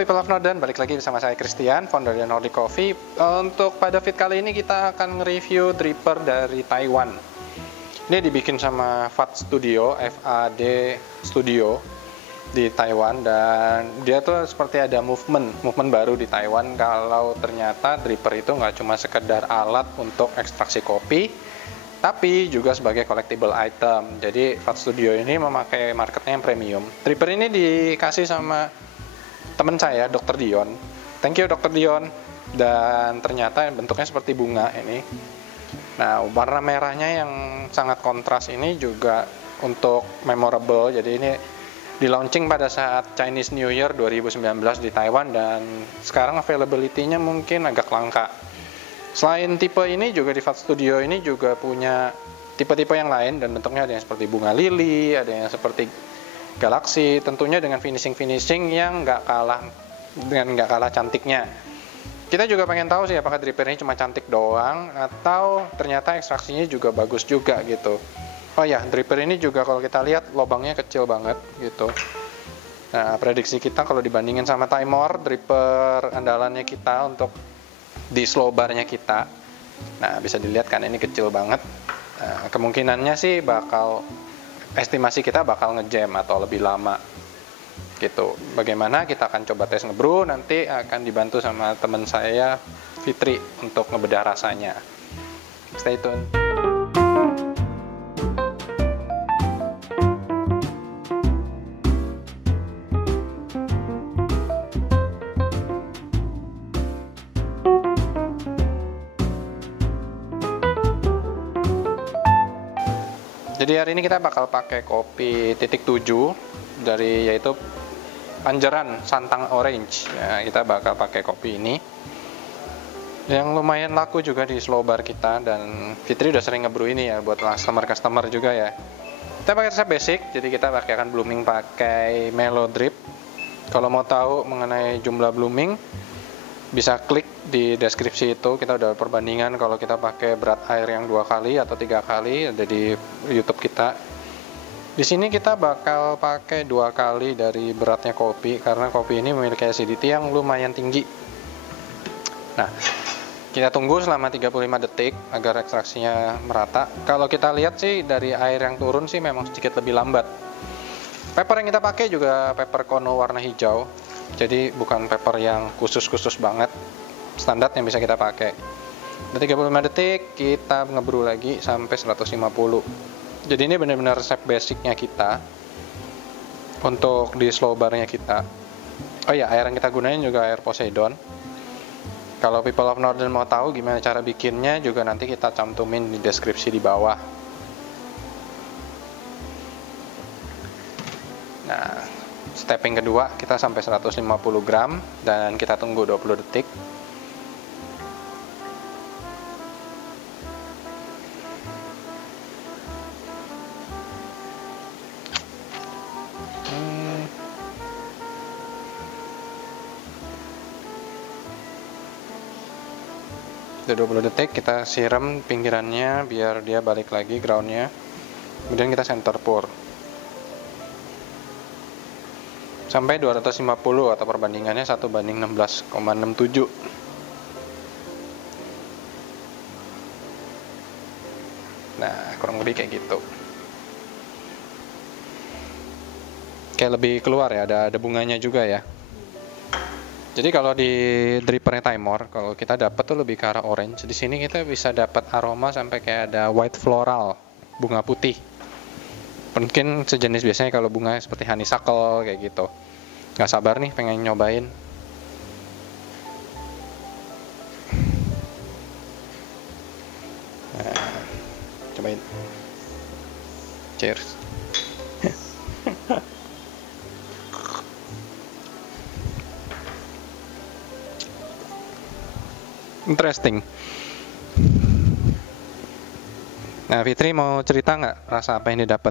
People of Northern, balik lagi bersama saya Christian, founder dari Nordic Coffee. Untuk pada feed kali ini kita akan nge-review dripper dari Taiwan. Ini dibikin sama FAD Studio, FAD Studio di Taiwan, dan dia tuh seperti ada movement baru di Taiwan kalau ternyata dripper itu nggak cuma sekedar alat untuk ekstraksi kopi, tapi juga sebagai collectible item. Jadi FAD Studio ini memakai marketnya yang premium. Dripper ini dikasih sama teman saya, Dr. Dion. Thank you Dr. Dion. Dan ternyata bentuknya seperti bunga ini. Nah, warna merahnya yang sangat kontras ini juga untuk memorable. Jadi ini di launching pada saat Chinese New Year 2019 di Taiwan, dan sekarang availability-nya mungkin agak langka. Selain tipe ini, juga di FAD Studio ini juga punya tipe-tipe yang lain, dan bentuknya ada yang seperti bunga lili, ada yang seperti galaksi, tentunya dengan finishing yang nggak kalah cantiknya. Kita juga pengen tahu sih apakah dripper ini cuma cantik doang atau ternyata ekstraksinya juga bagus juga gitu. Oh ya, dripper ini juga kalau kita lihat lubangnya kecil banget gitu. Nah, prediksi kita kalau dibandingin sama Timor, dripper andalannya kita untuk di slow bar-nya kita, nah bisa dilihat kan ini kecil banget. Nah, kemungkinannya sih estimasi kita bakal ngejam atau lebih lama gitu. Bagaimana, kita akan coba tes ngebrew, nanti akan dibantu sama teman saya Fitri untuk ngebedah rasanya. Stay tune. Jadi hari ini kita bakal pakai kopi titik 7 dari yaitu Panjeran Santang Orange. Ya, kita bakal pakai kopi ini yang lumayan laku juga di slow bar kita, dan Fitri udah sering ngebrew ini ya buat customer juga ya. Kita pakai resep basic, jadi kita akan blooming pakai Melo Drip. Kalau mau tahu mengenai jumlah blooming, bisa klik di deskripsi itu. Kita udah perbandingan kalau kita pakai berat air yang 2 kali atau 3 kali, ada di YouTube kita. Di sini kita bakal pakai 2 kali dari beratnya kopi karena kopi ini memiliki acidity yang lumayan tinggi. Nah, kita tunggu selama 35 detik agar ekstraksinya merata. Kalau kita lihat sih dari air yang turun sih memang sedikit lebih lambat. Pepper yang kita pakai juga pepper kono warna hijau. Jadi bukan pepper yang khusus banget, standar yang bisa kita pakai. Udah 35 detik, kita ngebrew lagi sampai 150. Jadi ini benar-benar resep basicnya kita untuk di slow bar-nya kita. Oh ya, air yang kita gunain juga air Poseidon. Kalau People of Northern mau tahu gimana cara bikinnya, juga nanti kita cantumin di deskripsi di bawah. Nah, stepping kedua kita sampai 150 gram dan kita tunggu 20 detik. Udah 20 detik, kita siram pinggirannya biar dia balik lagi groundnya. Kemudian kita center pour sampai 250 atau perbandingannya 1:16,67. Nah, kurang lebih kayak gitu. Kayak lebih keluar ya, ada bunganya juga ya. Jadi kalau di drippernya Timor, kalau kita dapat tuh lebih ke arah orange. Di sini kita bisa dapat aroma sampai kayak ada white floral, bunga putih. Mungkin sejenis, biasanya kalau bunga seperti honeysuckle kayak gitu. Nggak sabar nih pengen nyobain. Nah, cobain. Cheers. Interesting. Nah, Fitri mau cerita nggak rasa apa yang didapat?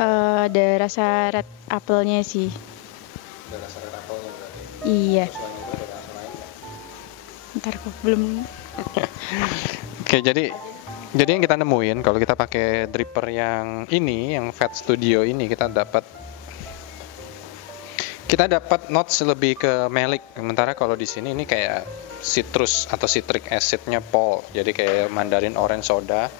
Ada rasa red apple-nya sih. Ada rasa red apple-nya berarti? Iya. Selain itu ada rasa lain nggak? Ntar kok belum. Oke, jadi yang kita nemuin kalau kita pakai dripper yang ini, yang FAD Studio ini, kita kita dapat notes lebih ke malic. Sementara kalau di sini ini kayak citrus atau citric acidnya pol, jadi kayak mandarin orange soda.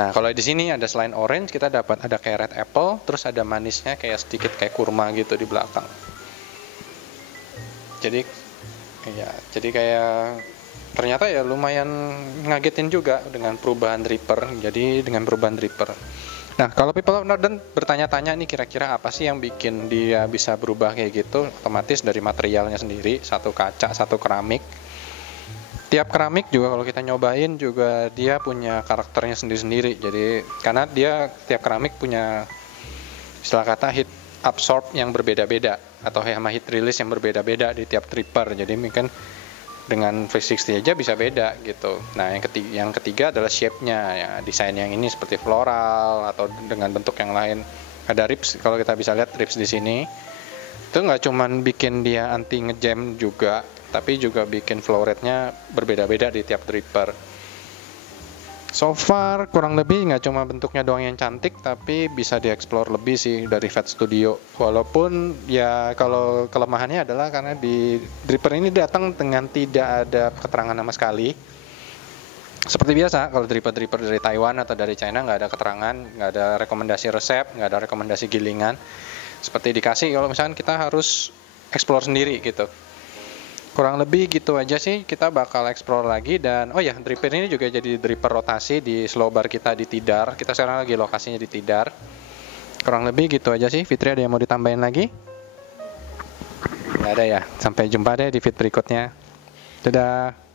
Nah kalau di sini ada selain orange kita dapat ada kayak red apple, terus ada manisnya kayak sedikit kayak kurma gitu di belakang. Jadi kayak ternyata ya lumayan ngagetin juga dengan perubahan dripper. Nah, kalau people of Northern bertanya-tanya nih kira-kira apa sih yang bikin dia bisa berubah kayak gitu, otomatis dari materialnya sendiri, satu kaca, satu keramik. Tiap keramik juga kalau kita nyobain juga dia punya karakternya sendiri-sendiri. Jadi karena dia tiap keramik punya istilah kata heat absorb yang berbeda-beda atau heat release yang berbeda-beda di tiap dripper. Jadi mungkin dengan V60 aja bisa beda gitu. Nah yang ketiga adalah shape-nya ya, desain yang ini seperti floral atau dengan bentuk yang lain. Ada ribs, kalau kita bisa lihat ribs di sini itu nggak cuman bikin dia anti ngejam juga, tapi juga bikin flow rate-nya berbeda-beda di tiap dripper. So far kurang lebih nggak cuma bentuknya doang yang cantik, tapi bisa dieksplor lebih sih dari Vat Studio. Walaupun ya kalau kelemahannya adalah karena di dripper ini datang dengan tidak ada keterangan sama sekali. Seperti biasa kalau dripper-dripper dari Taiwan atau dari China nggak ada keterangan, nggak ada rekomendasi resep, nggak ada rekomendasi gilingan. Seperti dikasih kalau misalkan kita harus explore sendiri gitu. Kurang lebih gitu aja sih, kita bakal explore lagi. Dan oh ya, dripper ini juga jadi dripper rotasi di slow bar kita di Tidar. Kita sekarang lagi lokasinya di Tidar. Kurang lebih gitu aja sih. Fitri ada yang mau ditambahin lagi? Nggak ada ya. Sampai jumpa deh di fit berikutnya. Dadah.